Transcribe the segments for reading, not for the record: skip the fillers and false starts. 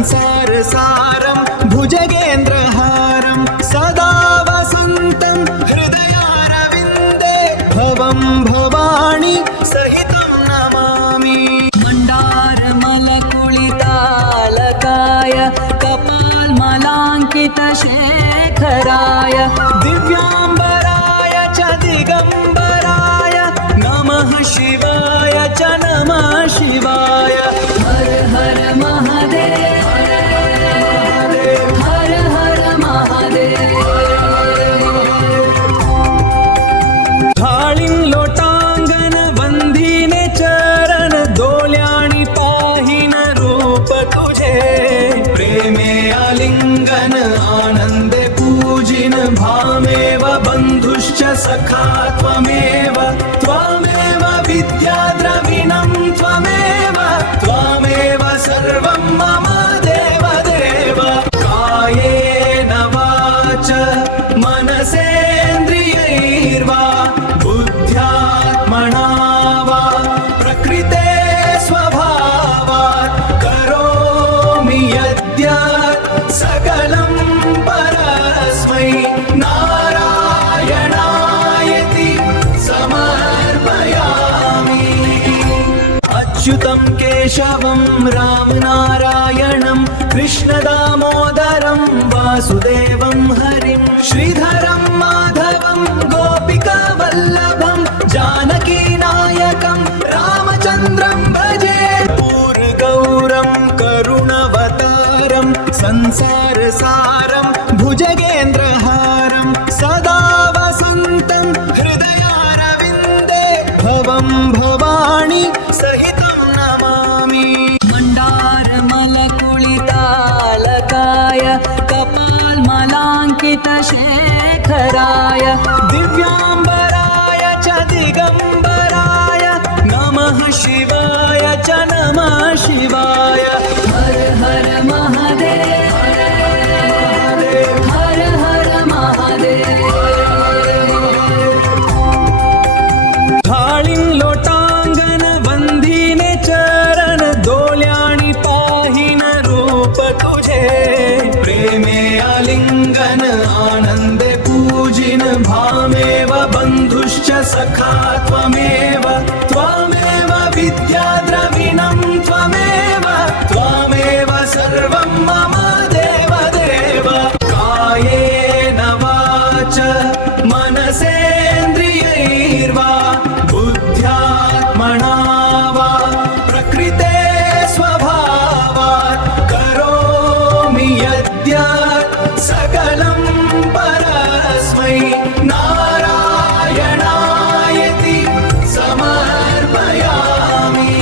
संसारसारं भुजगेन्द्रहारं सदा वसन्तं हृदयारविन्दे भवं भवानी सहितं नमामि। मण्डारमलकुलितालकाय कपालमलाङ्कितशेखराय दिव्याम्बराय च दिगम्बराय नमः शिवाय च नमः शिवाय। हर हर महादेव हर हर महादेव। थाळीं लोटांगण वंदीने चरण दोल्याणी पाहिन रूप तुझे प्रेमे आलिंगन आनंदे पूजिन भामेव बंधुश्च सखा त्वमेव त्वमेव विद्या द्रविणं त्वमेव त्वमेव सर्वं मम देव देव। कायेन वाच मनसेन्द्रियैर्वा बुद्ध्यात्मना वा प्रकृते स्वभावात् करोमि यद्यत् सकलं परस्मै नारायणायति समर्पयामि। अच्युतं केशवं रामनारायणं कृष्णदामोदरं वासुदेवं हरिं श्रीधरं माधवं गोपिकावल्लभं जानकीनायकं रामचन्द्रं भजे। पूर्गौरं करुणवतारं संसारसारं भुजगेन्द्रहारं सदा वसन्तं हृदयारविन्दे भवं भवानी सहितं नमामि। मण्डारमलकुलितालकाय कपालमलाङ्कितशेखराय दिव्याम्बराय च दिगम्बराय नमः शिवाय च नमः शिवाय। हर हर महादेव हर हर महादेव। थाळीं लोटांगण वंदीने चरण दोल्याणी पाहिन रूप तुझे प्रेमे आलिंगन आनंदे पूजिन भामेव बंधुश्च सखा त्वमेव त्वमेव विद्या द्रविणं त्वमेव त्वमेव सर्वं मम देव देव। कायेन वाच मनसेन्द्रियैर्वा बुद्ध्यात्मना वा प्रकृते स्वभावात् करोमि यद्यत् सकलं परस्मै नारायणायति समर्पयामि।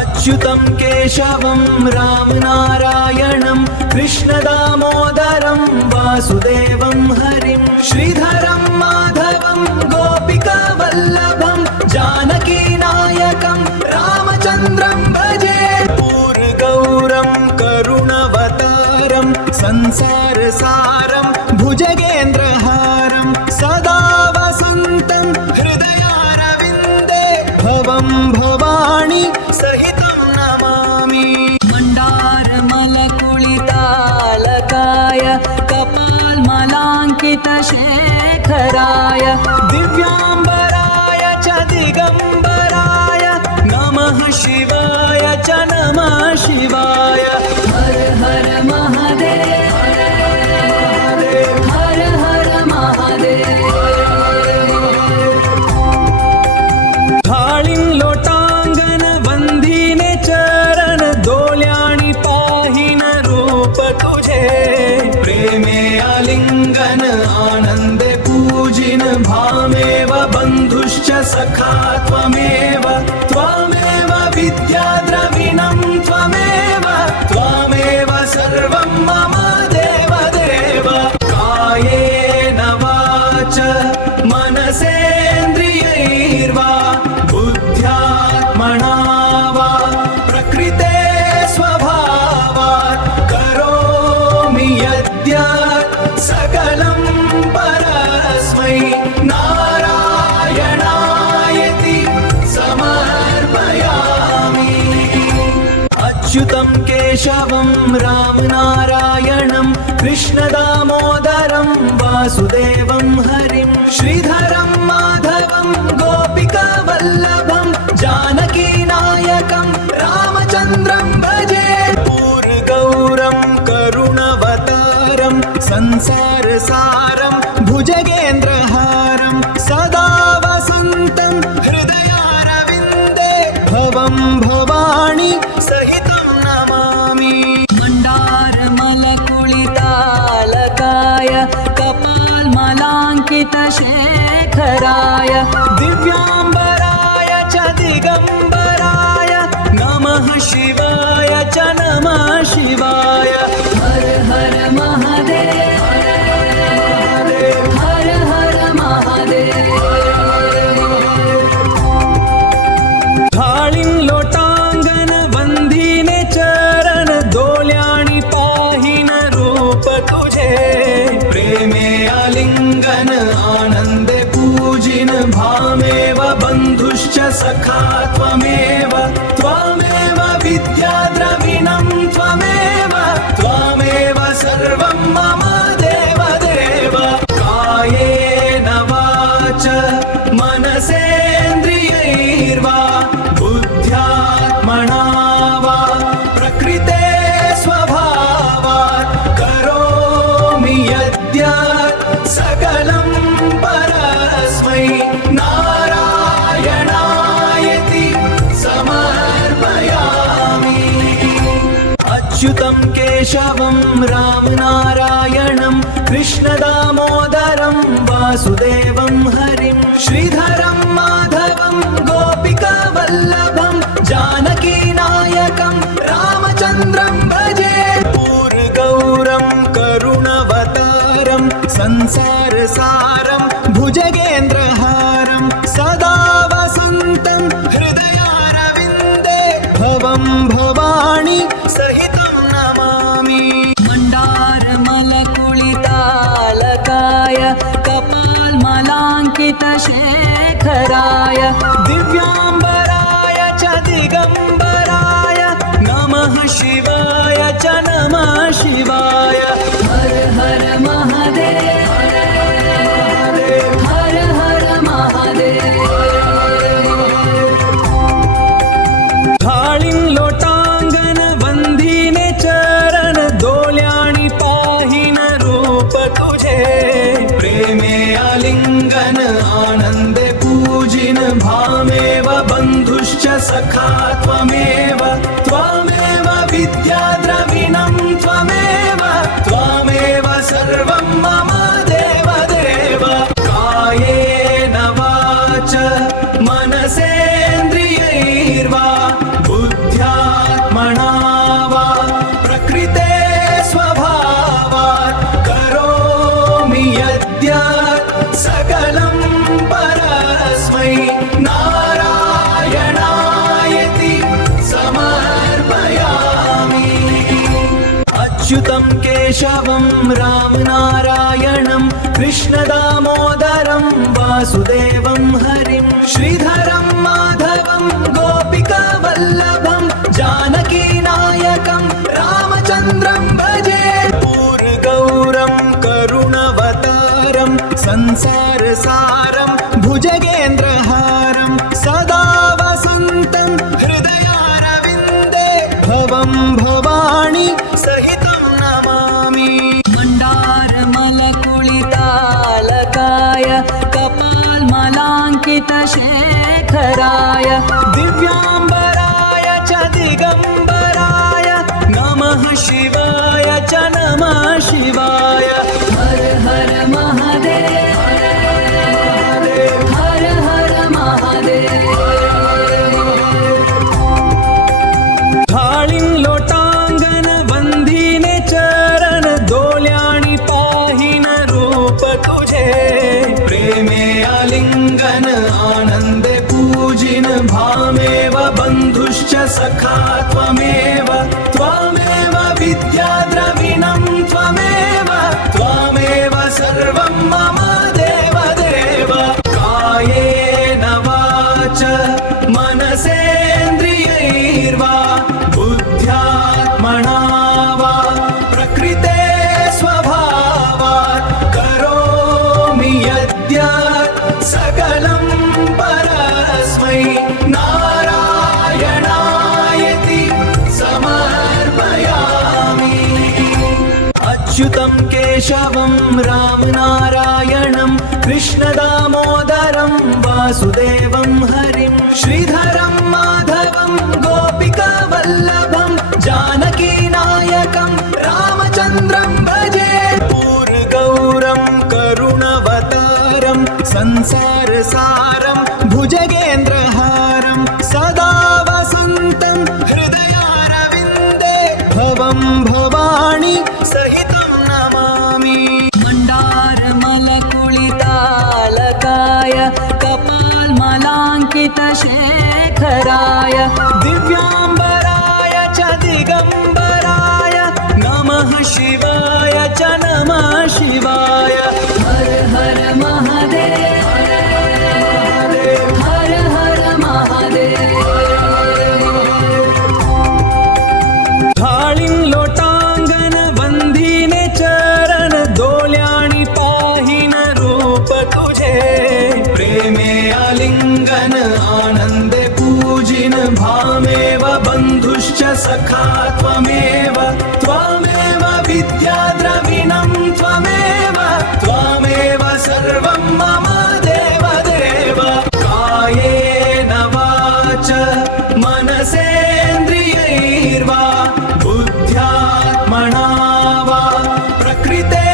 अच्युतं केशवं रामनारायणं कृष्णदामोदरं वासुदेवं हरिं श्रीधरं माधवं गोपिकावल्लभं जानकीनायकं रामचन्द्रं भजे। पूर्गौरं करुणवतारं संसारसारं भुजगेन्द्रहारं सदा वसन्तं हृदयारविन्दे भवं भवानी सहितं नमामि। मण्डारमलकुलितालकाय कपालमलाङ्कितशेखराय दिव्याम्बराय च दिगम्बराय नमः शिवाय च नमः शिवाय। हर हर महादेव हर हर महादेव। थाळीं लोटांगण वंदीने चरण दोल्याणी पाहिन रूप तुझे प्रेमे आलिंगन आनंदे पूजिन भामेव बंधुश्च सखा त्वमेव त्वमेव विद्या द्रविणं त्वमेव त्वमेव सर्वं मम देव देव। कायेन वाच मनसेन्द्रियैर्वा बुद्ध्यात्मना वा प्रकृते स्वभावात् करोमि यद्यत् सकलं परस्मै नारायणायति समर्पयामि। अच्युतं के केशवं रामनारायणं कृष्णदामोदरं वासुदेवं हरिं श्रीधरं माधवं गोपिकावल्लभं जानकीनायकं रामचन्द्रं भजे पूर्गौरं करुणवतारं संसारसारं भुजगेन्द्रहारं सदा वसन्तं हृदयारविन्दे भवं भवानी सहितं नमामि मण्डारमलकुलितालकाय कपालमलाङ्कितशेखराय दिव्याम्बराय च दिगम्बराय नमः शिवाय च नमः शिवाय हर हर महादेव हर हर महादेव थाळीं लोटांगण वंदिने चरण दोल्याणी पाहिन रूप तुझे प्रेमे आलिंगन आनंदे पूजिन भामेव बंधुश्च सखा त्वमेव त्वमेव विद्या द्रविणं त्वमेव सर्वं मम देव देव कायेन वाच मनसेन्द्रियैर्वा बुद्ध्यात्मना वा प्रकृते स्वभावात् करोमि यद्यत् सकलं परस्मै नारायणायति समर्पयामि अच्युतं केशवं रामनारायणं कृष्णदामोदरं वासुदेवं हरिं श्रीधरं माधवं गोपिकावल्लभं जानकीनायकं रामचन्द्रं भजे पूर्गौरं करुणवतारं संसारसारं भुजगेन्द्रहारं सदा वसन्तं हृदयारविन्दे भवं भवानी सहितं नमामि मण्डारमलकुलितालकाय कपालमलाङ्कितशेखराय दिव्याम्बराय च दिगम्बराय नमः शिवाय च नमः शिवाय हर हर महादेव हर हर महादेव थाळीं लोटांगण वंदिने चरण दोल्याणी पाहिन रूप तुझे प्रेमे आलिंगन आनंदे पूजिन भामेव बंधुश्च सखा त्वमेव विद्या द्रविणं त्वमेव सर्वं मम देव देव कायेन वाच मनसेन्द्रियैर्वा बुद्ध्यात्मना वा प्रकृते स्वभावात् करोमि यद्यत् सकलं परस्मै नारायणायति समर्पयामि अच्युतं केशवं रामनारायणं कृष्णदामोदरं वासुदेवं हरिं श्रीधरं माधवं गोपिकावल्लभं जानकीनायकं रामचन्द्रं भजे पूर्गौरं करुणवतारं संसारसारं भुजगेन्द्रहारं सदा वसन्तं हृदयारविन्दे भवं भवानी सहितं नमामि मण्डारमलकुलितालकाय कपालमलाङ्कितशेखराय दिव्याम्बराय च दिगम्बराय नमः शिवाय च नमः शिवाय हर हर महादेव हर हर महादेव थाळीं लोटांगण वंदिने चरण दोल्याणी पाहिन रूप तुझे प्रेमे आलिंगन आनंदे पूजिन भामेव बंधुश्च सखा त्वमेव विद्या द्रविणं त्वमेव सर्वं मम देव देव कायेन वाच मनसेन्द्रियैर्वा बुद्ध्यात्मना केशवं रामनारायणं कृष्णदामोदरं वासुदेवं हरिं श्रीधरं माधवं गोपिकावल्लभं जानकीनायकं रामचन्द्रं भजे पूर्गौरं करुणवतारं संसारसारं भुजगेन्द्रहारं सदा वसन्तं हृदयारविन्दे भवं भवानी सहितं नमामि मण्डारमलकुलितालकाय कपालमलाङ्कितशेखराय दिव्याम्बराय च दिगम्बराय नमः शिवाय च नमः शिवाय हर हर महादेव हर हर महादेव थाळीं लोटांगण वंदीने चरण दोल्याणी पाहिन रूप तुझे प्रेमे आलिंगन आनंदे पूजिन भामेव बंधुश्च सखा त्वमेव त्वमेव विद्या द्रविणं त्वमेव त्वमेव सर्वं मम देव देव कायेन वाच मनसेन्द्रियैर्वा बुद्ध्यात्मना वा प्रकृते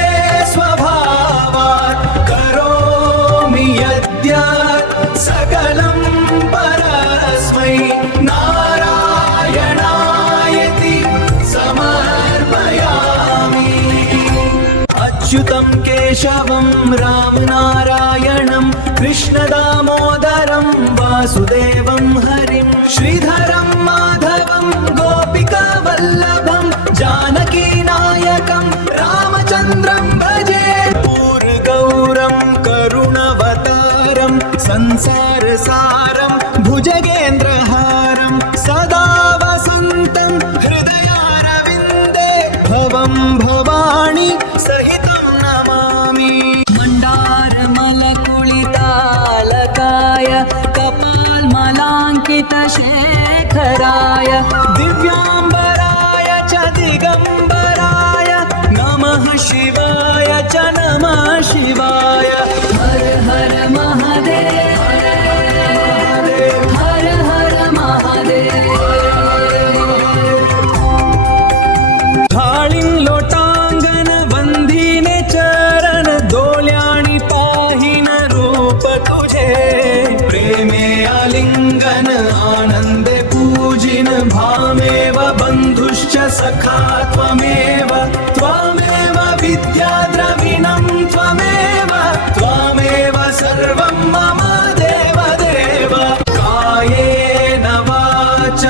स्वभावात् करोमि यद्यत् सकलं परस्मै नारायणायति समर्पयामि अच्युतं केशवं रामनारायणं कृष्णदामोदरं वासुदेवं हरिं श्रीधरं माधवं गोपिकावल्लभं जानकीनायकं रामचन्द्रं भजे पूर्गौरं करुणवतारं संसारसारं भुजगेन्द्रहारं सदा वसन्तं हृदयारविन्दे भवं भवानी सहितं नमामि मण्डारमलकुलितालकाय कपालमलाङ्कितशेखराय दिव्याम्बराय च दिगम्बराय नमः शिवाय च नमः शिवाय हर हर महादेव हर हर महादेव थाळीं लोटांगण वंदीने चरण दोल्याणी पाहिन रूप तुझे प्रेमे आलिंगन आनंदे पूजिन भामेव बंधुश्च सखा त्वमेव त्वमेव विद्या द्रविणं त्वमेव त्वमेव सर्वं मम देव देव कायेन वाच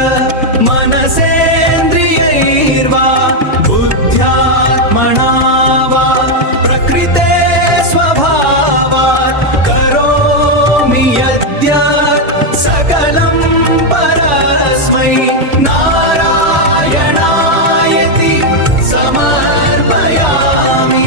मनसेन्द्रियैर्वा बुद्ध्यात्मना वा प्रकृते स्वभावात् करोमि यद्यत् सकलं परस्मै नारायणायति समर्पयामि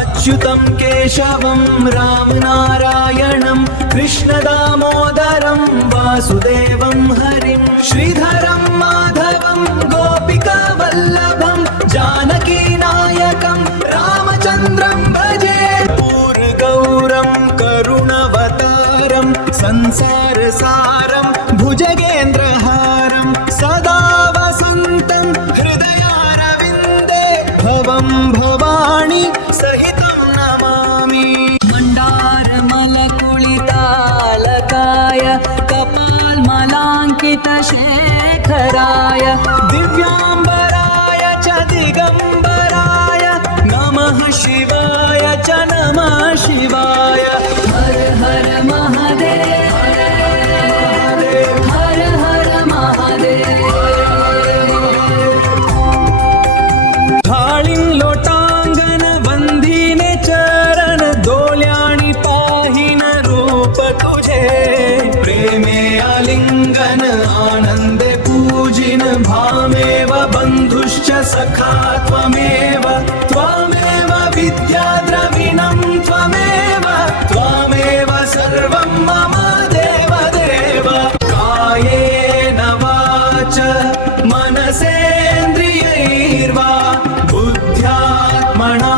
अच्युतं केशवं रामनारायणं कृष्णदामोदरं वासुदेवं हरिं श्रीधरं माधवं गोपिकावल्लभं जानकीनायकं रामचन्द्रं भजे पूर्गौरं करुणवतारं संसारसारं भुजगेन्द्रहारं सदा वसन्तं हृदयारविन्दे भवं भवानी सहितं नमामि मण्डारमलकुलितालकाय कपालमलाङ्कितशेखराय दिव्याम्बराय च दिगम्बराय नमः शिवाय च नमः शिवाय हर हर महादेव हर हर महादेव थाळीं लोटांगण वंदीने चरण दोल्याणी पाहिन रूप तुझे प्रेमे आलिंगन आनंदे पूजिन भामेव बंधुश्च सखा त्वमेव त्वमेव विद्या द्रविणं त्वमेव त्वमेव सर्वं मम देव देव कायेन वाच मनसेन्द्रियैर्वा बुद्ध्यात्मना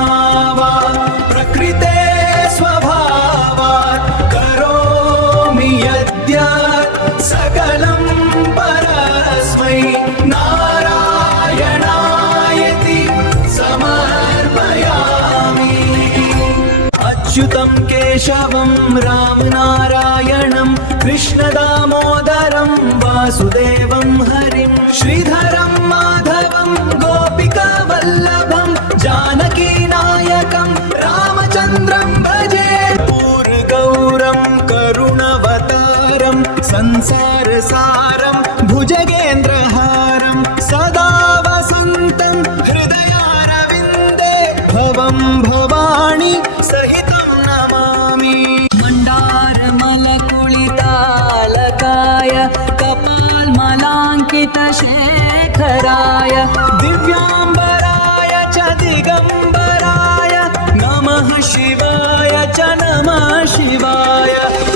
केशवं रामनारायणं कृष्णदामोदरं वासुदेवं हरिं श्रीधरं माधवं गोपिकावल्लभं जानकीनायकं रामचन्द्रं भजे पूर्गौरं करुणवतारं संसारसारं भुजगेन्द्रहारं सदा वसन्तं हृदयारविन्दे भवं भवानी सहितं नमामि मण्डारमलकुलितालकाय कपालमलाङ्कितशेखराय दिव्याम्बराय च दिगम्बराय नमः शिवाय च नमः शिवाय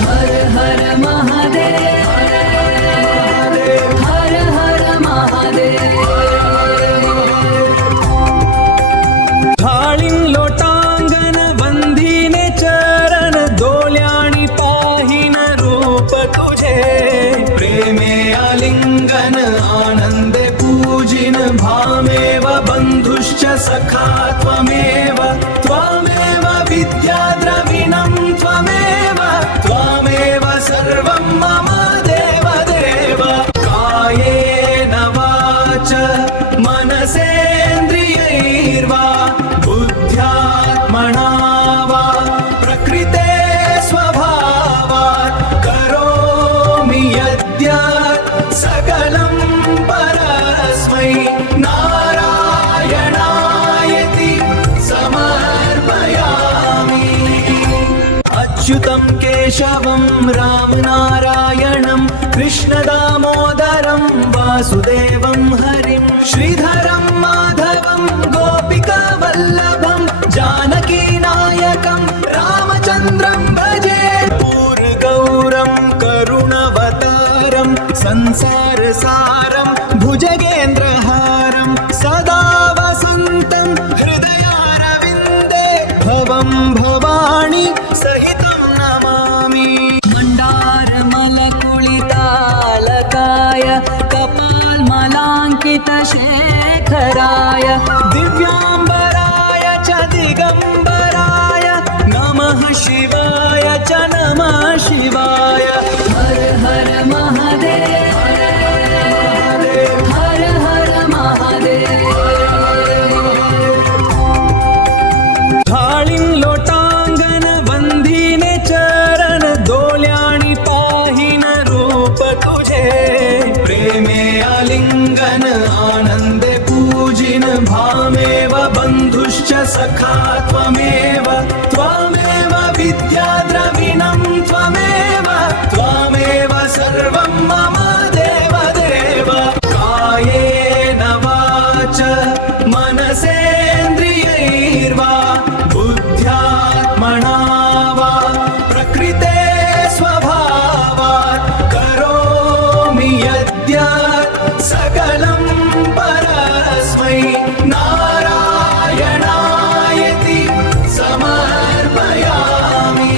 हर हर महादेव हर हर महादेव थाळीं लोटांगण वंदिने चरण दोल्याणी पाहिन रूप तुझे प्रेमे आलिंगन आनंदे पूजिन भामेव बंधुश्च सखा त्वमेव त्वमेव विद्या द्रविणं त्वमेव सर्वं मम देव देव कायेन वाच मनसेन्द्रियैर्वा बुद्ध्यात्मना वा प्रकृते स्वभावात् करोमि यद्यत् सकलं परस्मै नारायणायति समर्पयामि अच्युतं केशवं रामनारायणं कृष्णदामोदरं वासुदेवं हरिं श्रीधरं माधवं गोपिकावल्लभं जानकीनायकं रामचन्द्रं भजे पूर्गौरं करुणवतारं संसारसारं भुजगेन्द्रहारं सदा वसन्तं हृदयारविन्दे भवं भवानी सहितं नमामि मण्डारमलकुलितालकाय कपालमलाङ्कितशेखराय दिव्याम्बराय च दिगम्बराय नमः शिवाय च नमः शिवाय हर हर महादेव हर हर महादेव थाळीं लोटांगण वंदिने चरण दोल्याणी पाहिन रूप तुझे प्रेमे आलिंगन आनंदे पूजिन भामेव बंधुश्च सखा त्वमेव विद्या द्रविणं त्वमेव सर्वं मम देव देव कायेन वाच मनसेन्द्रियैर्वा बुद्ध्यात्मना वा प्रकृते स्वभावात् करोमि यद्यत् सकलं परस्मै नारायणायति समर्पयामि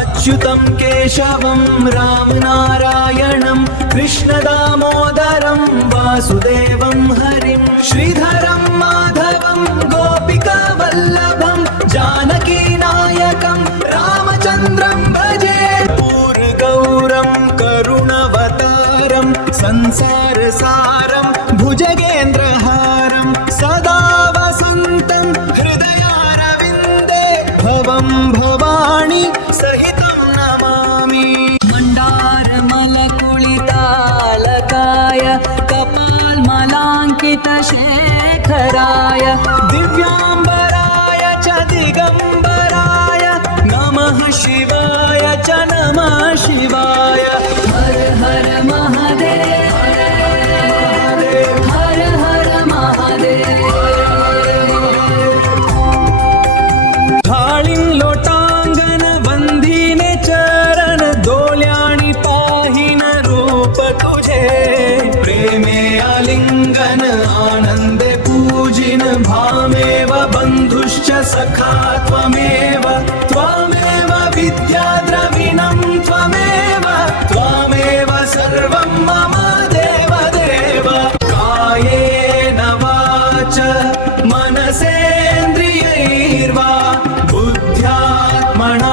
अच्युतं केशवं रामनारायणं कृष्णदामोदरं वासुदेवं हरिं श्रीधरं माधवं गोपिकावल्लभं जानकीनायकं रामचन्द्रं भजे पूर्गौरं करुणवतारं संसारसारं भुजगेन्द्रहारं सदा वसन्तं हृदयारविन्दे भवं भवानी सहितं नमामि मण्डारमलकुलितालकाय कपालमलाङ्कितशेखराय दिव्याम्बराय च दिगम्बराय नमः शिवाय च नमः शिवाय हर हर महादेव हर हर महादेव थाळीं लोटांगण वंदिने चरण दोल्याणी पाहिन रूप तुझे प्रेमे आलिंगन आनंदे पूजिन भामेव बंधुश्च सखा त्वमेव विद्या द्रविणं त्वमेव सर्वं मम देव देव कायेन वाच मनसेन्द्रियैर्वा बुद्ध्यात्मना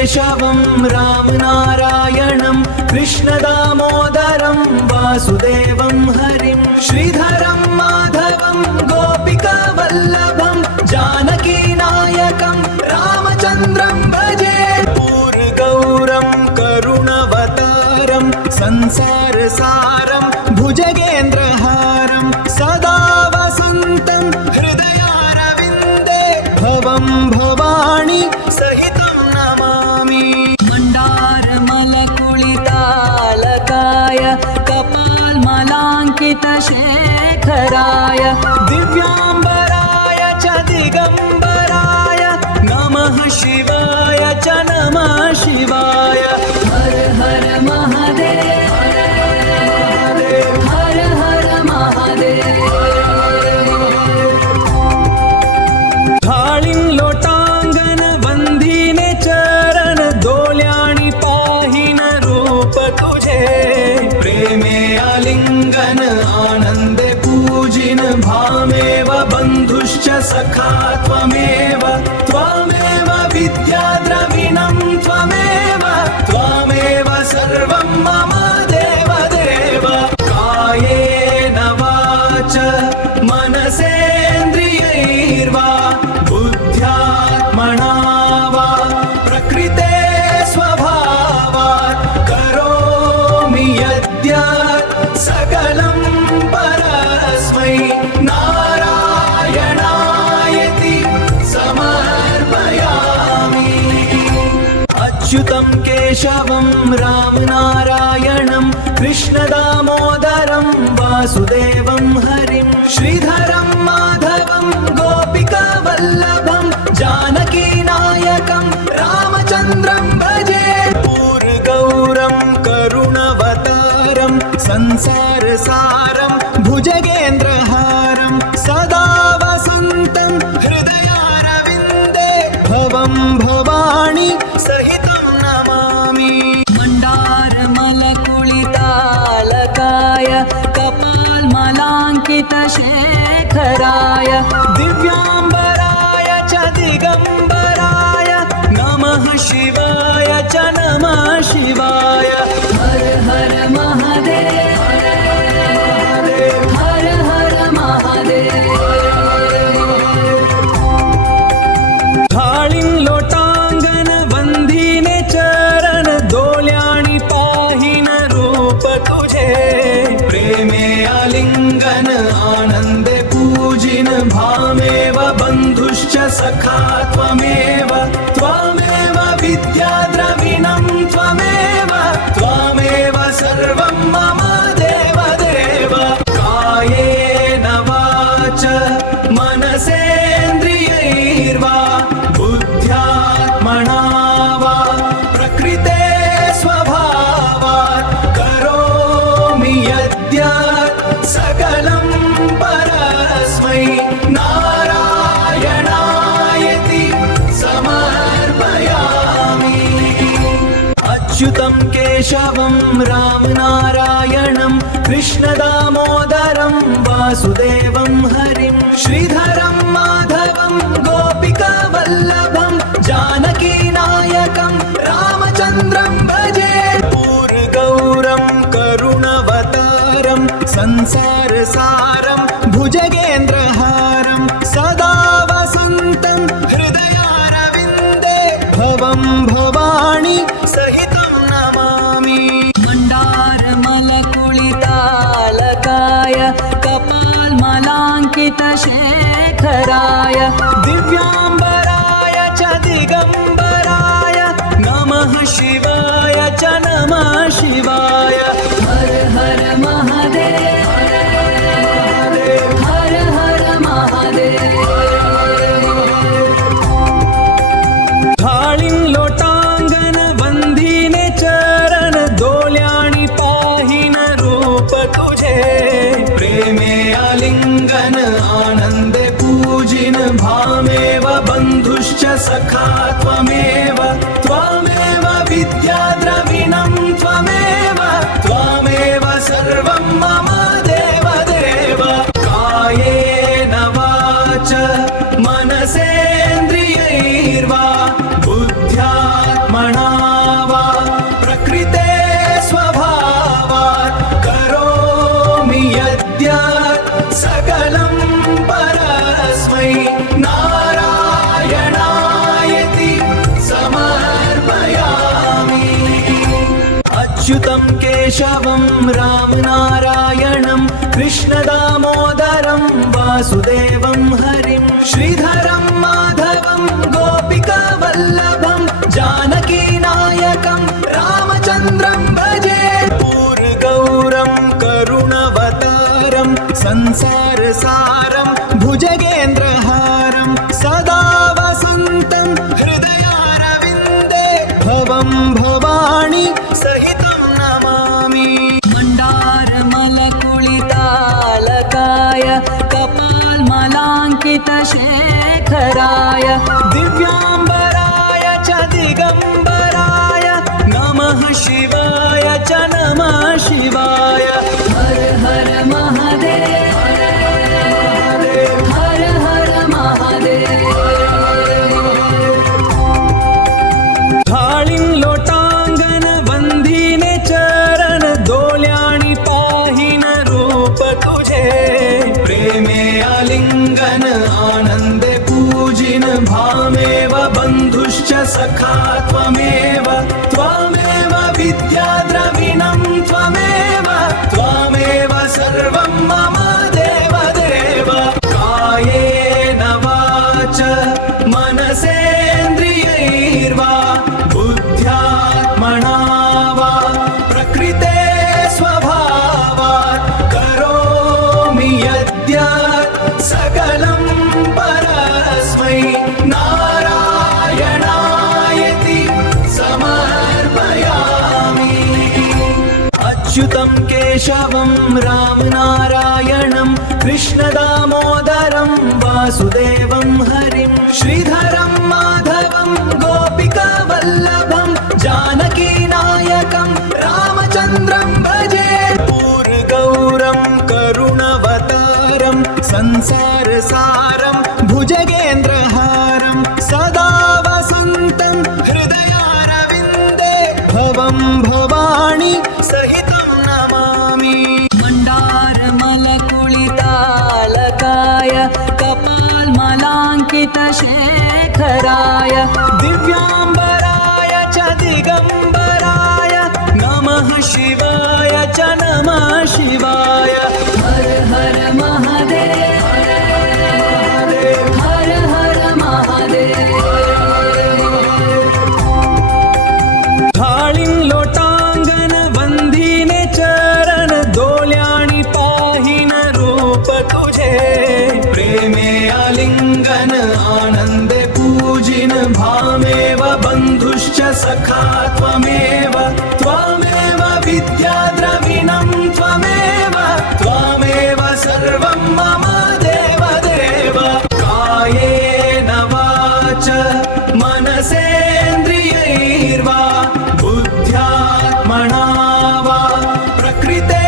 केशवं रामनारायणं कृष्णदामोदरं वासुदेवं हरिं श्रीधरं माधवं गोपिकावल्लभं जानकीनायकं रामचन्द्रं भजे पूर्गौरं करुणवतारं संसारसारं भुजगेन्द्रहारं सदा वसन्तं हृदयारविन्दे भवं भवानी सहितं नमामि मण्डारमलकुलितालकाय कपालमलाङ्कितशेखराय दिव्याम्बराय च दिगम्बराय नमः शिवाय च नमः शिवाय हर हर महादेव हर हर महादेव थाळीं लोटांगण वंदीने चरण दोल्याणी पाहिन रूप तुझे प्रेमे आलिंगन आनंदे पूजिन भामेव बंधुश्च सखा त्वमेव त्वमेव विद्या द्रविणं त्वमेव सर्वं मम देव देव कायेन वाच मनसेन्द्रियैर्वा बुद्ध्यात्मना वा प्रकृते स्वभावात् करोमि यद्यत् सकलं परस्मै नारायणायति समर्पयामि अच्युतं केशवं रामनारायणं कृष्णदामोदरं वासुदेवं हरिं श्रीधरं माधवं गोपिकावल्लभं जानकीनायकं रामचन्द्रं भजे पूर्गौरं करुणवतारं संसारसारं भुजगेन्द्रहारं सदा वसन्तं हृदयारविन्दे भवं भवानी सहितं नमामि मण्डारमलकुलितालकाय कपालमलाङ्कितशेखराय दिव्याम्बराय च दिगम्बराय नमः शिवाय च नमः शिवाय हर हर महादेव हर हर महादेव थाळीं लोटांगण वंदीने चरण दोल्याणी पाहिन रूप तुझे प्रेमे आलिंगन आनंदे पूजिन भामेव बंधुश्च सखा त्वमेव विद्या द्रविणं त्वमेव सर्वं मम देव देव कायेन वाच मनसेन्द्रियैर्वा बुद्ध्यात्मना वा प्रकृते स्वभावात् करोमि यद्यत् सकलं परस्मै नारायणायति समर्पयामि अच्युतं केशवं रामनारायणं कृष्णदामोदरं वासुदेवं हरिं श्रीधरं माधवं गोपिकावल्लभं जानकीनायकं रामचन्द्रं भजे पूर्गौरं करुणवतारं संसारसारं भुजगेन्द्रहारं सदा वसन्तं हृदयारविन्दे भवं भवानी सहितं नमामि मण्डारमलकुलितालकाय कपालमलाङ्कितशेखराय दिव्याम्बराय च दिगम्बराय नमः शिवाय च नमः शिवाय हर हर महादेव हर हर महादेव थाळीं लोटांगण वंदीने चरण दोल्याणी पाहिन रूप तुझे प्रेमे आलिंगन आनंदे पूजिन भामेव बंधुश्च सखा त्वमेव विद्या द्रविणं त्वमेव अच्युतं केशवं रामनारायणं कृष्णदामोदरं वासुदेवं हरिं श्रीधरं माधवं गोपिकावल्लभं जानकीनायकं रामचन्द्रं भजे पूर्गौरं करुणवतारं संसारसारं भुजगेन्द्रहारं सदा वसन्तं हृदयारविन्दे भवं भवानी सहितं नमामि मण्डारमलकुलितालकाय कपालमलाङ्कितशेखराय दिव्याम्बराय च दिगम्बराय नमः शिवाय च नमः शिवाय हर हर महादेव हर हर महादेव थाळीं लोटांगण वंदीने चरण दोल्याणी पाहिन रूप तुझे प्रेमे आलिंगन आनंदे पूजिन भामेव बंधुश्च सखा त्वमेव त्वमेव विद्या द्रविणं त्वमेव सर्वं मम देव देव कायेन वाच मनसेन्द्रियैर्वा बुद्ध्यात्मना वा प्रकृते स्वभावात् करोमि यद्यत् सकलं परस्मै नारायणायति समर्पयामि अच्युतं केशवं रामनारायणं कृष्णदामोदरं वासुदेवं हरिं श्रीधरं माधवं गोपिकावल्लभं जानकीनायकं रामचन्द्रं भजे पूर्गौरं करुणवतारं संसारसारं भुजगेन्द्रहारं सदा वसन्तं हृदयारविन्दे भवं भवानी सहितं नमामि मण्डारमलकुलितालकाय कपालमलाङ्कितशेखराय दिव्याम्बराय च दिगम्बराय नमः शिवाय च नमः शिवाय हर हर महादेव हर हर महादेव थाळीं लोटांगण वंदीने चरण दोल्याणी पाहिन रूप तुझे प्रेमे आलिंगन आनंदे पूजिन भामेव बंधुश्च सखा त्वमेव विद्या द्रविणं त्वमेव सर्वं मम देव देव कायेन वाच मनसेन्द्रियैर्वा बुद्ध्यात्मना वा प्रकृते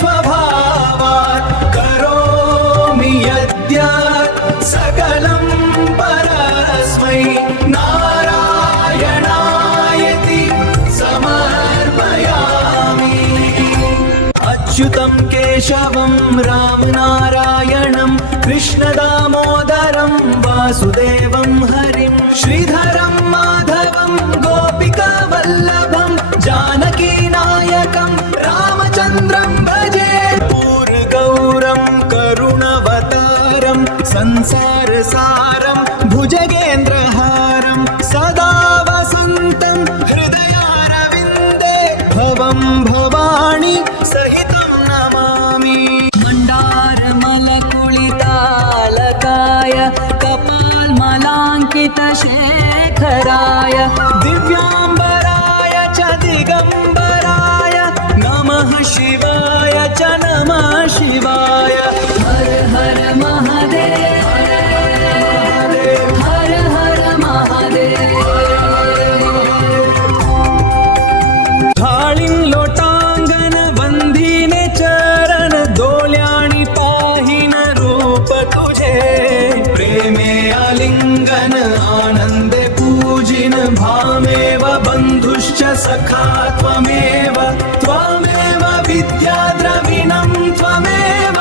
स्वभावात् करोमि यद्यत् सकलं परस्मै नारायणायति समर्पयामि अच्युतं केशवं रामनारायणं कृष्णदामोदरं वासुदेवं हरिं श्रीधरं माधवं गोपिकावल्लभं जानकीनायकं रामचन्द्रं भजे पूर्गौरं करुणवतारं संसारसारं भुजगेन्द्रहारं सदा वसन्तं हृदयारविन्दे भवं भवानी सहितं नमामि मण्डारमलकुलितालकाय कपालमलाङ्कितशेखराय दिव्याम्बराय च दिगम्बराय नमः शिवाय च नमः शिवाय हर हर महादेव हर हर महादेव थाळीं लोटांगण वंदीने चरण दोल्याणी पाहिन रूप तुझे प्रेमे आलिंगन आनंदे पूजिन भामेव बंधुश्च सखा त्वमेव विद्या द्रविणं त्वमेव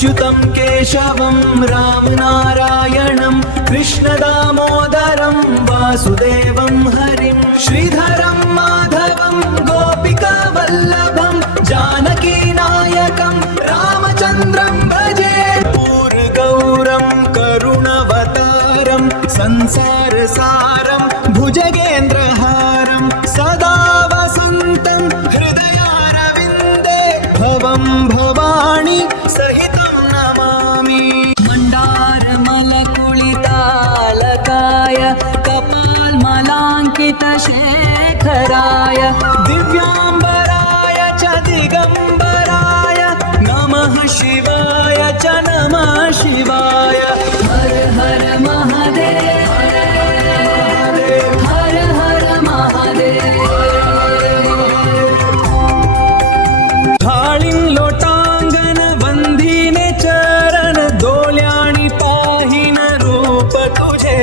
अच्युतं केशवं रामनारायणं कृष्णदामोदरं वासुदेवं हरिं श्रीधरं माधवं गोपिकावल्लभं जानकीनायकं रामचन्द्रं भजे पूर्गौरं करुणवतारं संसारसारं भुजगेन्द्रहारं सदा वसन्तं हृदयारविन्दे भवं भवानी सहितं नमामि मण्डारमलकुलितालकाय कपालमलाङ्कितशेखराय दिव्याम्बराय च दिगम्बराय नमः शिवाय च नमः शिवाय हर हर महादेव हर हर महादेव थाळीं लोटांगण वंदीने चरण दोल्याणी पाहिन रूप तुझे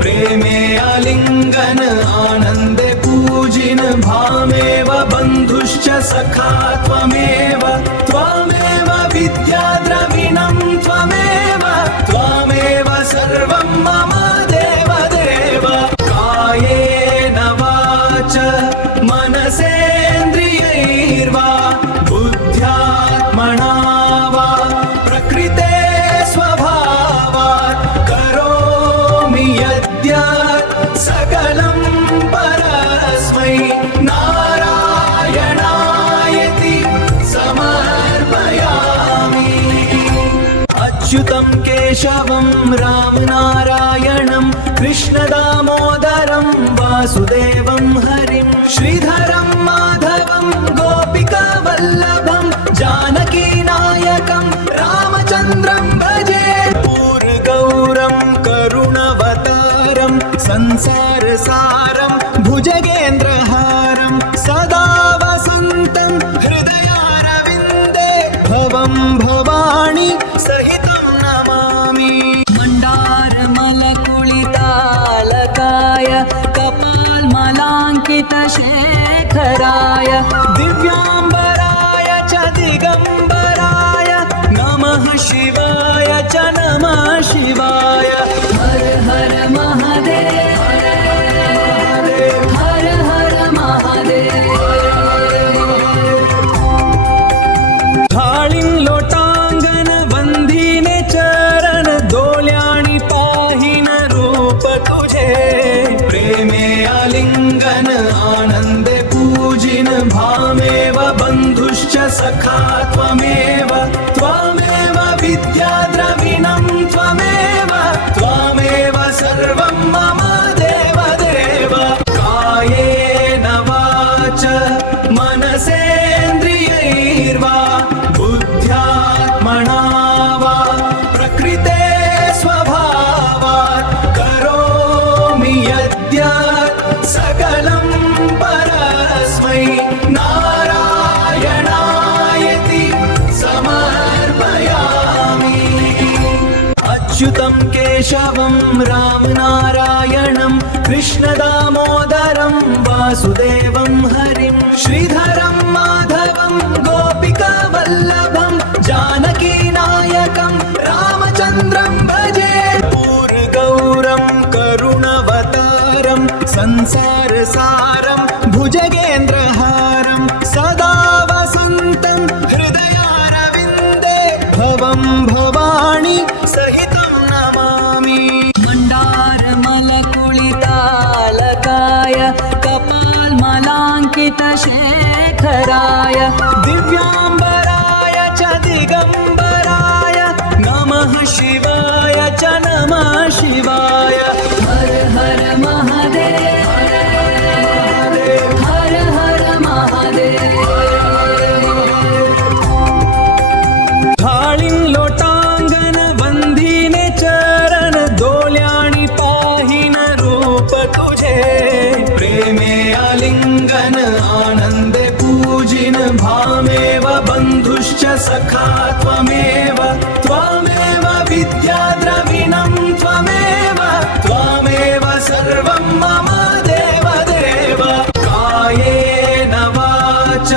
प्रेमे आलिंगन आनंदे पूजिन भामेव बंधुश्च सखा त्वमेव त्वमेव विद्या द्रविणं त्वमेव सर्वं मम देव देव कायेन वाच मनसेन्द्रियैर्वा बुद्ध्यात्मना वा प्रकृते स्वभावात् करोमि यद्यत् सकलं परस्मै नारायणायति समर्पयामि अच्युतं केशवं रामनारायणं कृष्णदामोदरं वासुदेवं हरिं श्रीधरं माधवं गोपिकावल्लभं जानकीनायकं रामचन्द्रं भजे पूर्गौरं करुणवतारं संसारसारं भुजगेन्द्रहारं सदा वसन्तं हृदयारविन्दे भवं भवानी सहितं नमामि मण्डारमलकुलितालकाय कपालमलाङ्कितशेखराय दिव्याम्बराय च दिगम्बराय नमः शिवाय च नमः शिवाय हर हर महादेव हर हर महादेव थाळीं लोटांगण वंदीने चरण दोल्याणी पाहिन रूप तुझे प्रेमे आलिंगन आनंदे पूजिन भामेव बंधुश्च सखा त्वमेव विद्या द्रविणं त्वमेव सर्वं मम देव देव कायेन वाच मनसेन्द्रियैर्वा बुद्ध्यात्मना वा प्रकृते स्वभावात् करोमि यद्यत् सकलं परस्मै नारायणायति समर्पयामि अच्युतं केशवं रामनारायणं कृष्णदामोदरं वासुदेवं हरिं श्रीधरं माधवं गोपिकावल्लभं जानकीनायकं रामचन्द्रं भजे पूर्गौरं करुणवतारं संसारसारं भुजगेन्द्रहारं सदा वसन्तं हृदयारविन्दे भवं भवानी सहितं नमामि मण्डारमलकुलितालकाय कपालमलाङ्कितशेखराय दिव्याम्बराय च दिगम्बराय नमः शिवाय च नमः शिवाय हर हर महादेव हर हर महादेव थाळीं लोटांगण वंदीने चरण दोल्याणी पाहिन रूप तुझे प्रेमे आलिंगन आनंदे पूजिन भामेव बंधुश्च सखा त्वमेव विद्या द्रविणं त्वमेव सर्वं मम देव देव कायेन वाच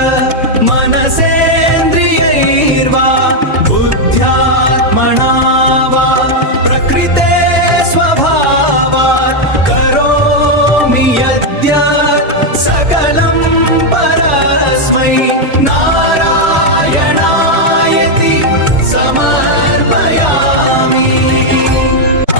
मनसेन्द्रियैर्वा बुद्ध्या नारायणायति समर्पयामि।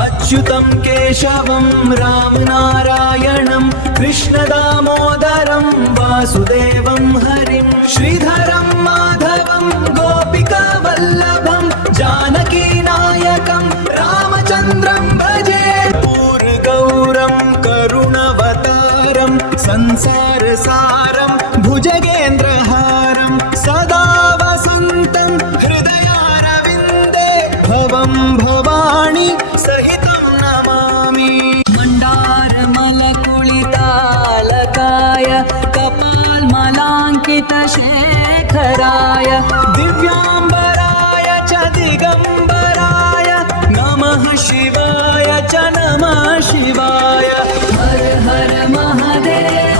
अच्युतं केशवं रामनारायणं कृष्णदामोदरं वासुदेवं हरिं श्रीधरं माधवं गोपिकावल्लभं जानकीनायकं रामचन्द्रं भजे। पूर्गौरं करुणवतारं संसारसारं भुजगेन्द्रहारं सदा वसन्तं हृदयारविन्दे भवं भवानी सहितं नमामि। मण्डारमलकुलितालकाय कपालमलाङ्कितशेखराय दिव्याम्बराय च दिगम्बराय नमः शिवाय च नमः शिवाय। हर हर महादेव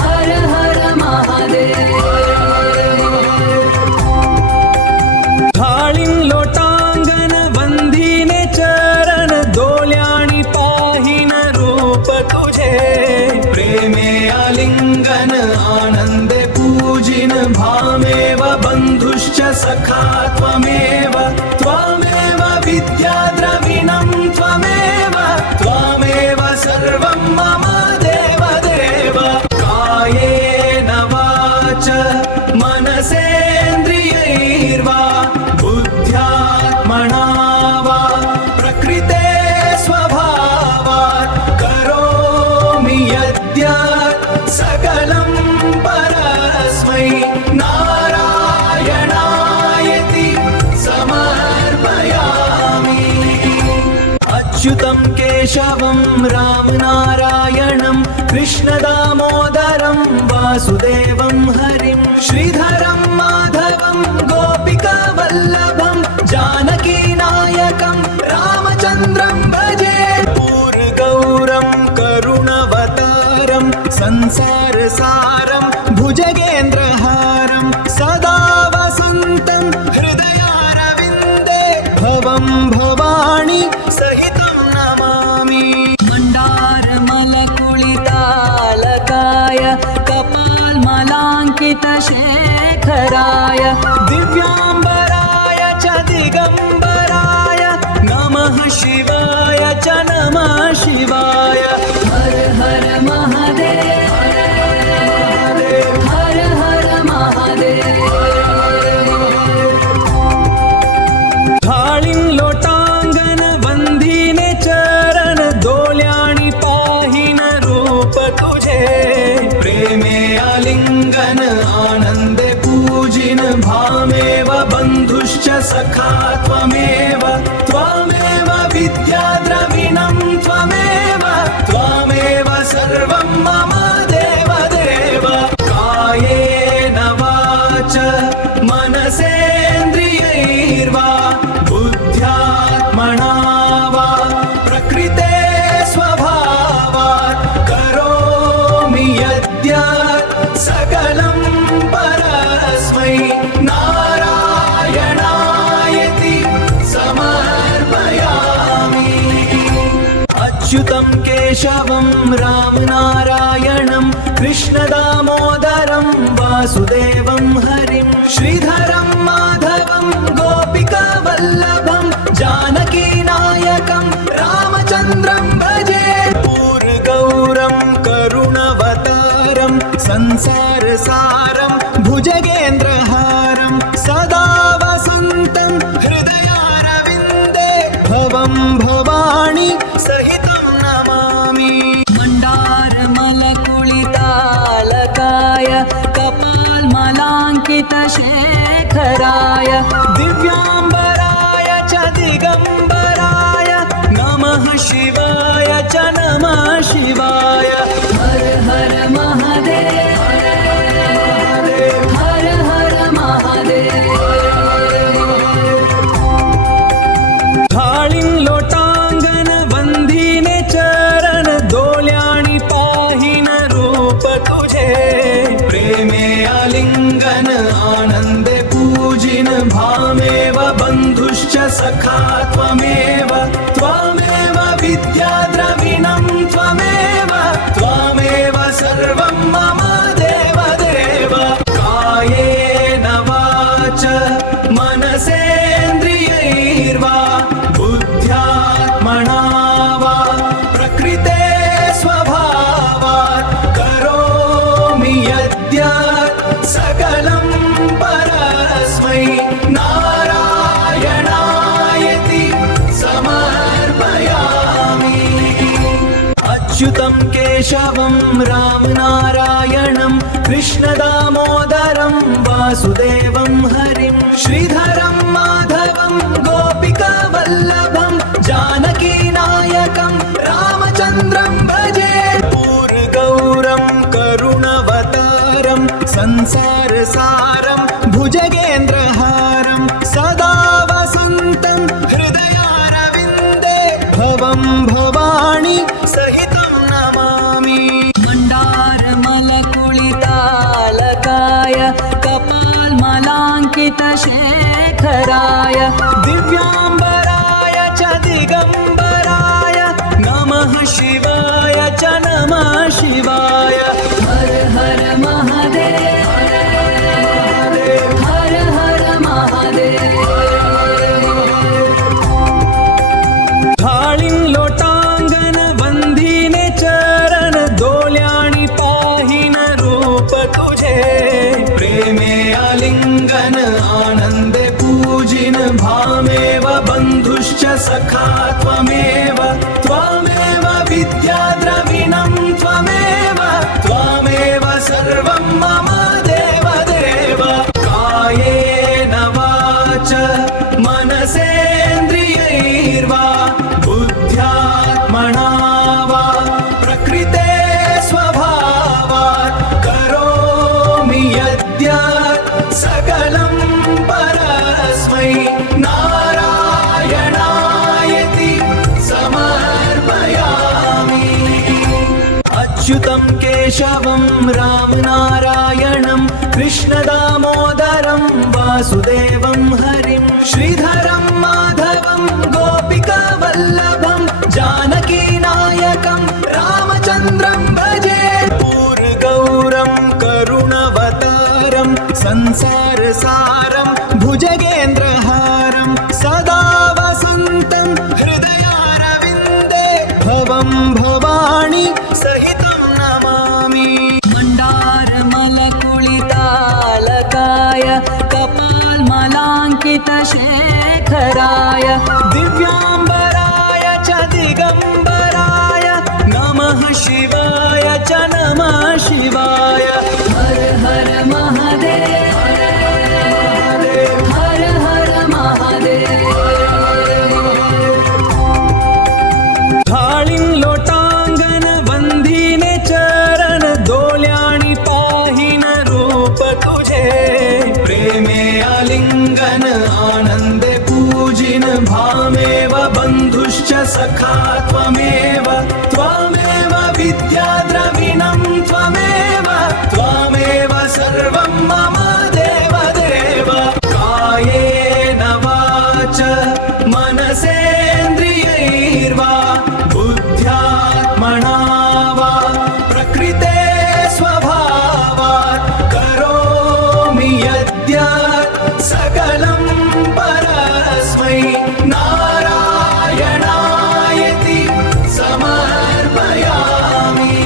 हर हर महादेव। थाळीं लोटांगण वंदिने चरण दोल्याणि पाहिन रूप तुझे। प्रेमे आलिंगन आनंदे पूजिन भामेव बंधुश्च सखा त्वमेव। त्वमेव विद्या द्रविणं त्वमेव त्वमेव सर्वं मम देव देव। कायेन वाच मनसेन्द्रियैर्वा बुद्ध्यात्मना वा प्रकृते स्वभावात् करोमि यद्यत् सकलं परस्मै नारायणायति समर्पयामि। अच्युतं केशवं रामनारायणं कृष्णदामोदरं वासुदेवं हरिं श्रीधरं माधवं गोपिकावल्लभं जानकीनायकं रामचन्द्रं भजे। पूर्गौरं करुणवतारं संसारसारं भुजगेन्द्रहारं सदा वसन्तं हृदयारविन्दे भवं भवानी सहितं नमामि। मण्डारमलकुलितालकाय कपालमलाङ्कितशेखराय दिव्याम्बराय च दिगम्बराय नमः शिवाय च नमः शिवाय। हर हर महादेव हर हर महादेव। थाळीं लोटांगण वंदिने चरण दोल्याणि पाहिन रूप तुझे। प्रेमे आलिंगन आनंदे पूजिन भामेव बंधुश्च सखा त्वमेव। त्वमेव विद्या द्रविणं त्वमेव त्वमेव सर्वं मम देव देव। कायेन वाच मनसेन्द्रियैर्वा बुद्ध्यात्मना वा प्रकृते स्वभावात् करोमि यद्यत् सकलं परस्मै नारायणायति समर्पयामि। अच्युतं केशवं रामनारायणं कृष्णदामोदरं वासुदेवं हरिं श्रीधरं माधवं गोपिकावल्लभं जानकीनायकं रामचन्द्रं भजे। पूर्गौरं करुणवतारं संसारसारं भुजगेन्द्रहारं सदा वसन्तं हृदयारविन्दे भवं भवानी सहितं नमामि। मण्डारमलकुलितालकाय कपालमलाङ्कितशेखराय दिव्याम्बराय च दिगम्बराय नमः शिवाय च नमः शिवाय। हर हर महादेव हर हर महादेव। थाळीं लोटांगण वंदिने चरण दोल्याणि पाहिन रूप तुझे। प्रेमे आलिंगन आनंदे पूजिन भामेव बंधुश्च सखा त्वमेव। त्वमेव विद्या द्रविणं त्वमेव त्वमेव सर्वं मम सकलं परस्मै नारायणायति समर्पयामि। अच्युतं केशवं रामनारायणं कृष्णदामोदरं वासुदेवं हरिं श्रीधरं माधवं गोपिकावल्लभं जानकीनायकं रामचन्द्रं भजे। पूर्गौरं करुणवतारं संसारसारं भुजगेन्द्रहारं सदा वसन्तं हृदयारविन्दे भवं भवानी सहितं नमामि। मण्डारमलकुलितालकाय कपालमलाङ्कितशेखराय दिव्याम्बराय च दिगम्बराय नमः शिवाय च नमः शिवाय। हर हर महादेव हर हर महादेव। थाळीं लोटांगण वंदिने चरण दोल्याणी पाहिन रूप तुझे। प्रेमे आलिंगन आनंदे पूजिन भामेव बंधुश्च सखा त्वमेव। त्वमेव विद्या द्रविणं त्वमेव त्वमेव सर्वं मम देव देव। कायेन वाच मनसेन्द्रियैर्वा बुद्ध्यात्मना वा प्रकृते स्वभावात् करोमि यद्यत् सकलं परस्मै नारायणायति समर्पयामि। अच्युतं केशवं रामनारायणं कृष्णदामोदरं वासुदेवं हरिं श्रीधरं माधवं गोपिकावल्लभं जानकीनायकं रामचन्द्रं भजे। पूर्गौरं करुणवतारं संसारसारं भुजगेन्द्रहारं सदा वसन्तं हृदयारविन्दे भवं भवानी सहितं नमामि। मण्डारमलकुलितालकाय कपालमलाङ्कितशेखराय दिव्याम्बराय च दिगम्बराय नमः शिवाय च नमः शिवाय। हर हर महादेव हर हर महादेव। थाळीं लोटांगण वंदिने चरण दोल्याणी पाहिन रूप तुझे। प्रेमे आलिंगन आनंदे पूजिन भामेव बंधुश्च सखा त्वमेव। त्वमेव विद्या द्रविणं त्वमेव त्वमेव सर्वं मम देव देव। कायेन वाच मनसेन्द्रियैर्वा बुद्ध्यात्मना वा प्रकृते स्वभावात् करोमि यद्यत् सकलं परस्मै नारायणायति समर्पयामि।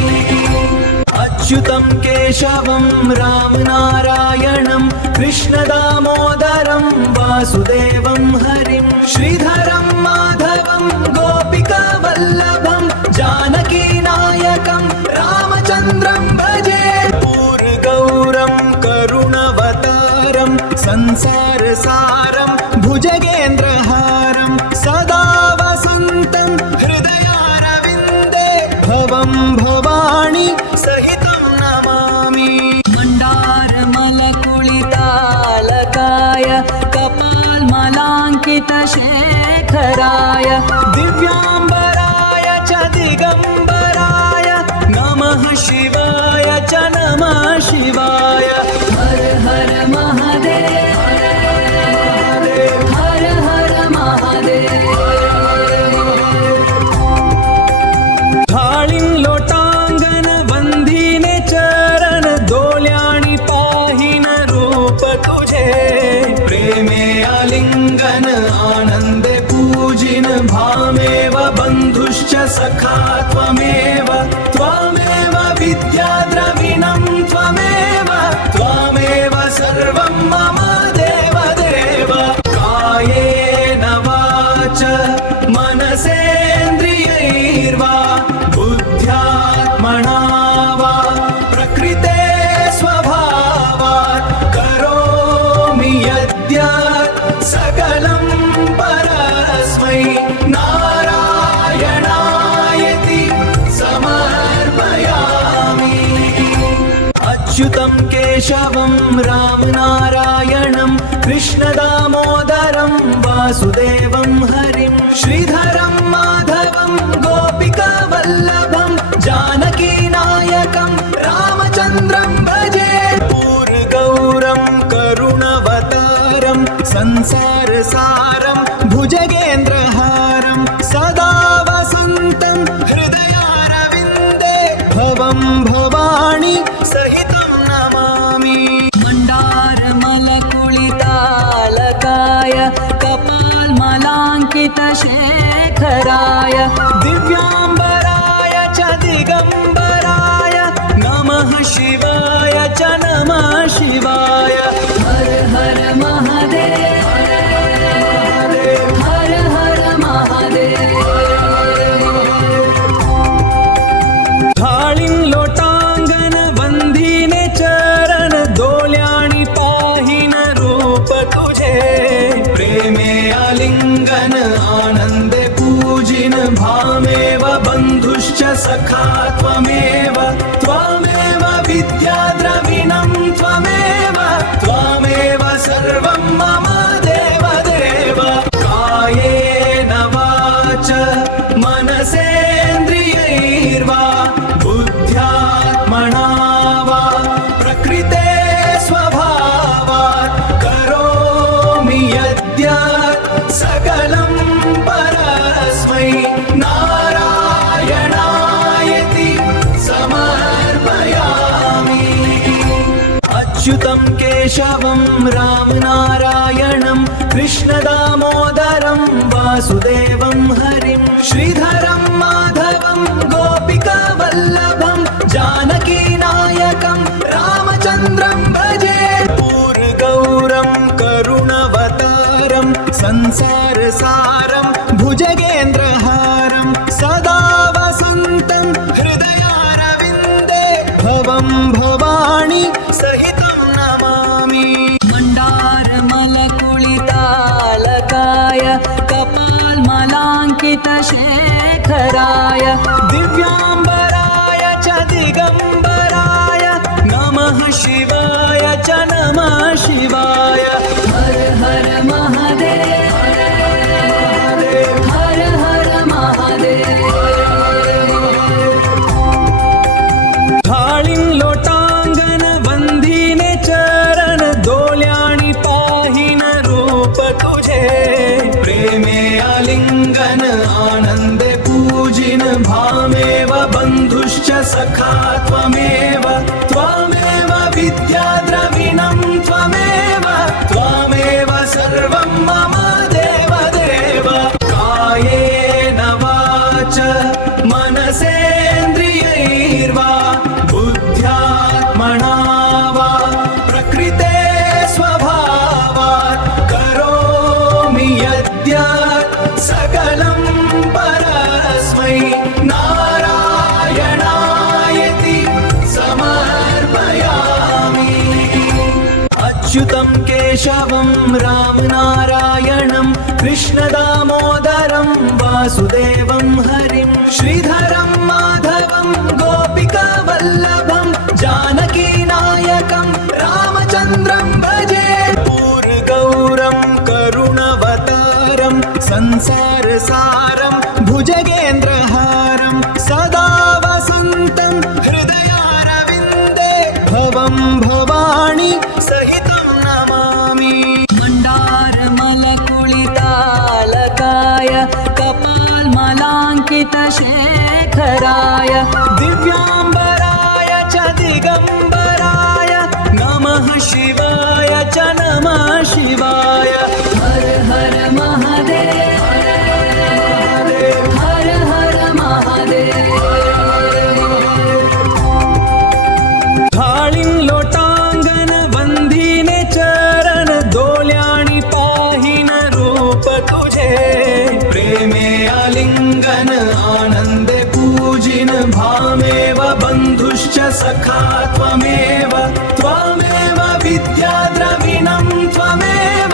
अच्युतं केशवं रामनारायणं कृष्णदामोदरं वासुदेवं हरिं श्रीधरं माधवं गोपिकावल्लभं जानकीनायकं रामचन्द्रं भजे। पूर्गौरं करुणवतारं संसारसारं भुजगेन्द्रहारं सदा वसन्तं हृदयारविन्दे भवं भवानी सहितं नमामि। मण्डारमलकुलितालकाय कपालमलाङ्कितशेखराय दिव्याम्बराय च दिगम्बराय नमः शिवाय च नमः शिवाय। हर हर महादेव हर हर महादेव। थाळीं लोटांगण वंदिने चरण दोल्याणी पाहिन रूप तुझे। प्रेमे आलिंगन आनंदे पूजिन भामेव बंधुश्च सखा त्वमेव। त्वमेव विद्या द्रविणं त्वमेव केशवं रामनारायणं कृष्णदामोदरं वासुदेवं हरिं श्रीधरं माधवं गोपिकावल्लभं जानकीनायकं रामचन्द्रं भजे पूर्गौरं करुणवतारं संसारसारं भुजगेन्द्रहारं सदा वसन्तं हृदयारविन्दे भवं भवानी सहितं नमामि मण्डारमलकुलितालकाय कपालमलाङ्कितशेखराय दिव्याम्बराय च दिगम्बराय नमः शिवाय च नमः शिवाय हर हर महादेव हर हर महादेव थाळीं लोटांगण वंदीने चरण दोल्याणी पाहिन रूप तुझे प्रेमे आलिंगन आनंदे पूजिन भामेव बंधुश्च सखा त्वमेव विद्या द्रविणं त्वमेव सर्वं मम देव देव कायेन वाच मनसेन्द्रियैर्वा बुद्ध्यात्मना वा प्रकृते स्वभावात् करोमि यद्यत् सकलं परस्मै नारायणायति समर्पयामि अच्युतं केशवं रामनारायणं कृष्णदामोदरं वासुदेवं हरिं श्रीधरं माधवं गोपिकावल्लभं जानकीनायकं रामचन्द्रं भजे पूर्गौरं करुणवतारं संसारसारं भुजगेन्द्रहारं सदा वसन्तं हृदयारविन्दे भवं भवानी सहितं नमामि मण्डारमलकुलितालकाय कपालमलाङ्कितशेखराय दिव्याम्बराय च दिगम्बराय नमः शिवाय च नमः शिवाय हर हर महादेव हर हर महादेव थाळीं लोटांगण वंदीने चरण दोल्याणी पाहिन रूप तुझे प्रेमे आलिंगन आनंदे पूजिन भामेव बंधुश्च सखा त्वमेव विद्या द्रविणं त्वमेव सर्वं मम देव देव कायेन वाच मनसेन्द्रियैर्वा बुद्ध्यात्मना वा प्रकृते स्वभावात् करोमि यद्यत् सकलं परस्मै नारायणायति समर्पयामि अच्युतं केशवं रामनारायणं कृष्णदामोदरं वासुदेवं हरिं श्रीधरं माधवं गोपिकावल्लभं जानकीनायकं रामचन्द्रं भजे पूर्गौरं करुणवतारं संसारसारं भुजगेन्द्रहारं सदा वसन्तं हृदयारविन्दे भवं भवानी सहितं नमामि मण्डारमलकुलितालकाय कपालमलाङ्कितशेखराय दिव्याम्बराय च दिगम्बराय नमः शिवाय च नमः शिवाय हर हर महादेव हर हर महादेव थाळीं लोटांगण वंदीने चरण दोल्याणी पाहिन रूप तुझे प्रेमे आलिंगन आनंदे पूजिन भामेव बंधुश्च सखा त्वमेव विद्या द्रविणं त्वमेव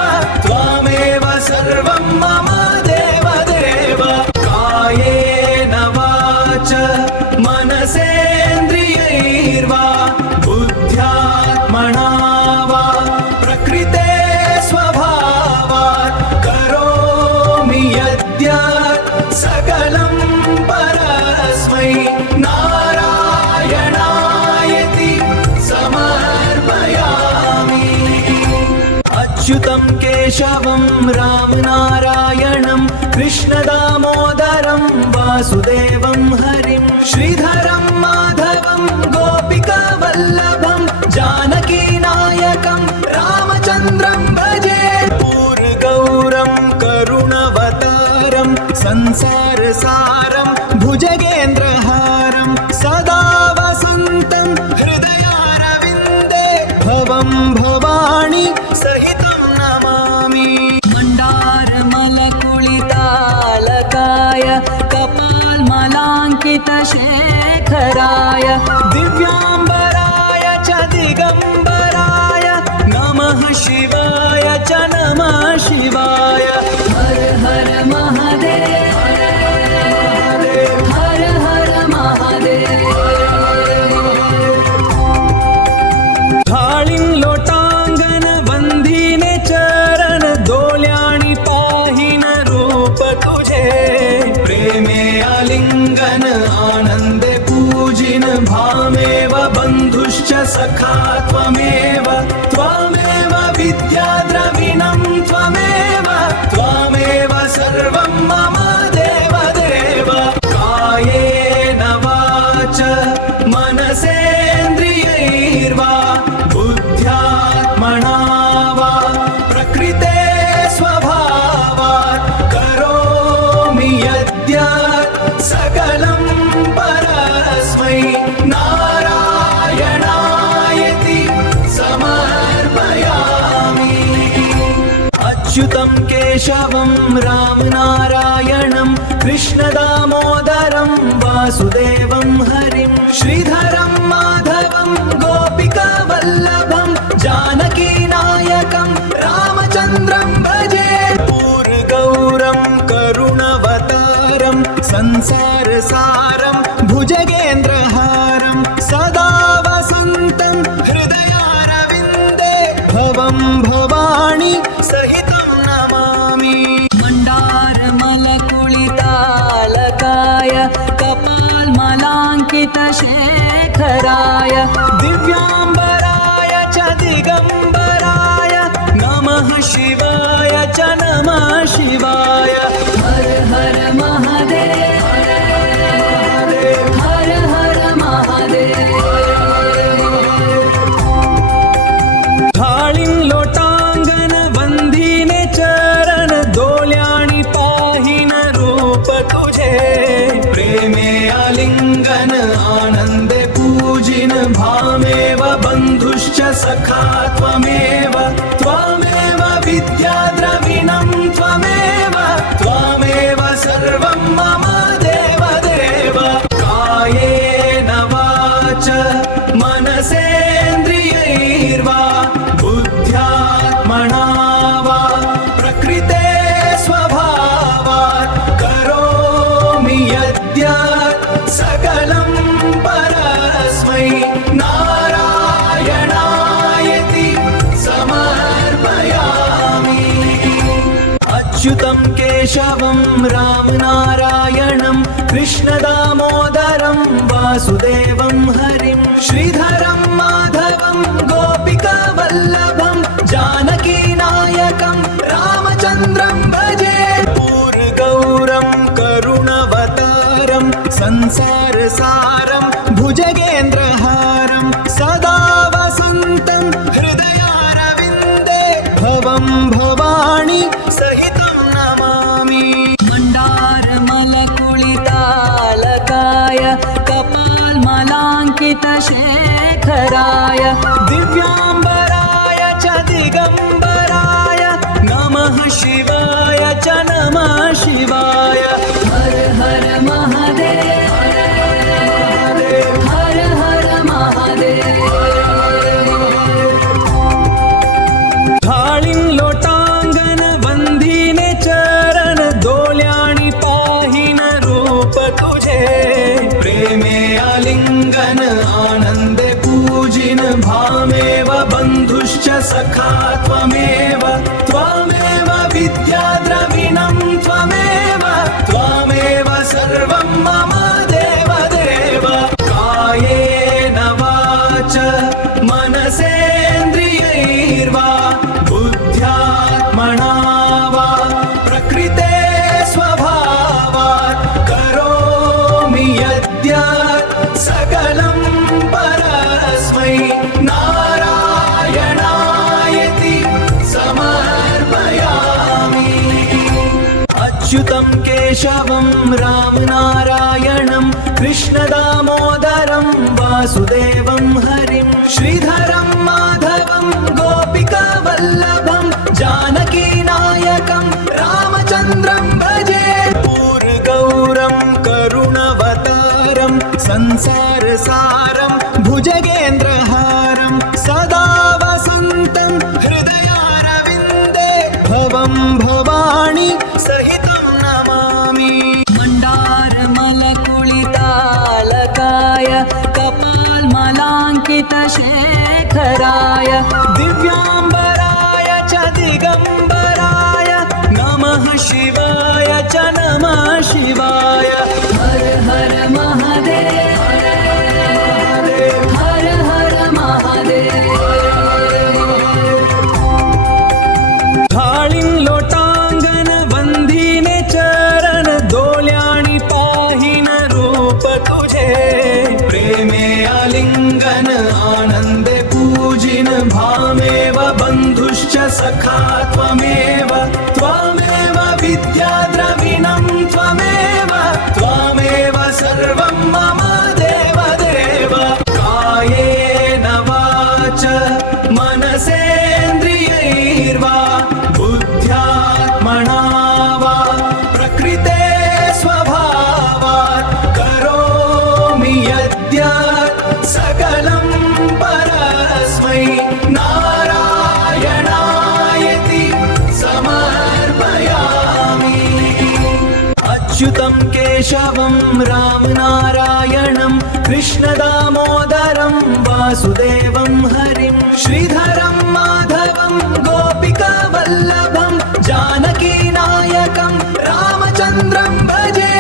प्रकृते स्वभावात् करोमि यद्यत् सकलं परस्मै नारायणायति समर्पयामि। अच्युतं केशवं रामनारायणं कृष्णदामोदरं वासुदेवं हरिं श्रीधरं माधवं गोपिकावल्लभं जानकीनायकं रामचन्द्रं भजे। पूर्गौरं करुणवतारं संसारसारं भुजगेन्द्रहारं सदा वसन्तं हृदयारविन्दे भवं भवानी सहितं नमामि। मण्डारमलकुलितालकाय कपालमलाङ्कितशेखराय दिव्याम्बराय च दिगम्बराय नमः शिवाय च नमः शिवाय। हर हर महादेव हर हर महादेव। थाळीं लोटांगण वंदीने चरण दोल्याणि पाहिन रूप तुझे प्रेमे आलिंगन आनंदे पूजिन भामेव बंधुश्च सखा त्वमेव त्वमेव विद्या द्रविणं त्वमेव त्वमेव सर्वं मम देव देव। कायेन वाच मनसेन्द्रियैर्वा बुद्ध्यात्मना वा प्रकृते स्वभावात् करोमि यद्यत् सकलं परस्मै नारायणायति समर्पयामि। अच्युतं केशवं रामनारायणं कृष्णदामोदरं वासुदेवं हरिं श्रीधरं माधवं गोपिकावल्लभं जानकीनायकं रामचन्द्रं भजे। पूर्गौरं करुणवतारं संसारसारं भुजगेन्द्रहारं सदा वसन्तं हृदयारविन्दे भवं भवानी सहितं नमामि। मण्डारमलकुलितालकाय कपालमलाङ्कितशेखराय दिव्याम्बराय च दिगम्बराय नमः शिवाय च नमः शिवाय। हर हर महादेव हर हर महादेव। थाळीं लोटांगण वंदीने चरण दोल्याणि पाहिन रूप तुझे प्रेमे आलिंगन आनंदे पूजिन भामेव बंधुश्च सखा त्वमेव त्वमेव विद्या द्रविणं त्वमेव त्वमेव सर्वं मम देव देव। कायेन वाच मनसेन्द्रियैर्वा बुद्ध्यात्मना वा प्रकृते स्वभावात् करोमि यद्यत् सकलं परस्मै नारायणायति समर्पयामि। अच्युतं केशवं रामनारायणं कृष्णदामोदरं वासुदेवं हरिं श्रीधरं माधवं गोपिकावल्लभं जानकीनायकं रामचन्द्रं भजे। पूर्गौरं करुणवतारं संसारसारं भुजगेन्द्रहारं सदा वसन्तं हृदयारविन्दे भवं भवानी सहितं नमामि। मण्डारमलकुलितालकाय कपालमलाङ्कितशेखराय दिव्याम्बराय च दिगम्बराय नमः शिवाय च नमः शिवाय। हर हर महादेव हर हर महादेव। थाळीं लोटांगण वंदीने चरण दोल्याणि पाहिन रूप तुझे प्रेमे आलिंगन आनंदे पूजिन भामेव बंधुश्च सखा त्वमेव त्वमेव विद्या द्रविणं त्वमेव त्वमेव सर्वं मम देवदेव कायेन वाच मनसेन्द्रियैर्वा बुद्ध्यात्मना वा प्रकृते स्वभावात् करोमि यद्यत् सकलं परस्मै नारायणायति समर्पयामि अच्युतं केशवं रामनारायणं कृष्णदामोदरं वासुदेवं हरिं श्रीधरं माधवं गोपिकावल्लभं जानकीनायकं रामचन्द्रं भजे पूर्गौरं करुणवतारं संसारसारं भुजगेन्द्रहारं सदा वसन्तं हृदयारविन्दे भवं भवानी सहितं नमामि मण्डारमलकुलितालकाय कपालमलाङ्कितशेखराय दिव्याम्बराय च दिगम्बराय नमः शिवाय च नमः शिवाय हर हर महादेव हर हर महादेव थाळीं लोटांगण वंदीने चरण दोल्याणी पाहिन रूप तुझे प्रेमे आलिंगन आनंदे पूजिन भामेव बंधुश्च सखा त्वमेव त्वमेव विद्या द्रविणं त्वमेव त्वमेव सर्वं मम देवदेव कायेन वाच मनसेन्द्रियैर्वा बुद्ध्यात्मना वा प्रकृते स्वभावात् करोमि यद्यत् सकलं परस्मै नारायणायति समर्पयामि अच्युतं केशवं रामनारायणं कृष्णदामोदरं वासुदेवं हरिं श्रीधरं माधवं गोपिकावल्लभं जानकीनायकं रामचन्द्रं भजे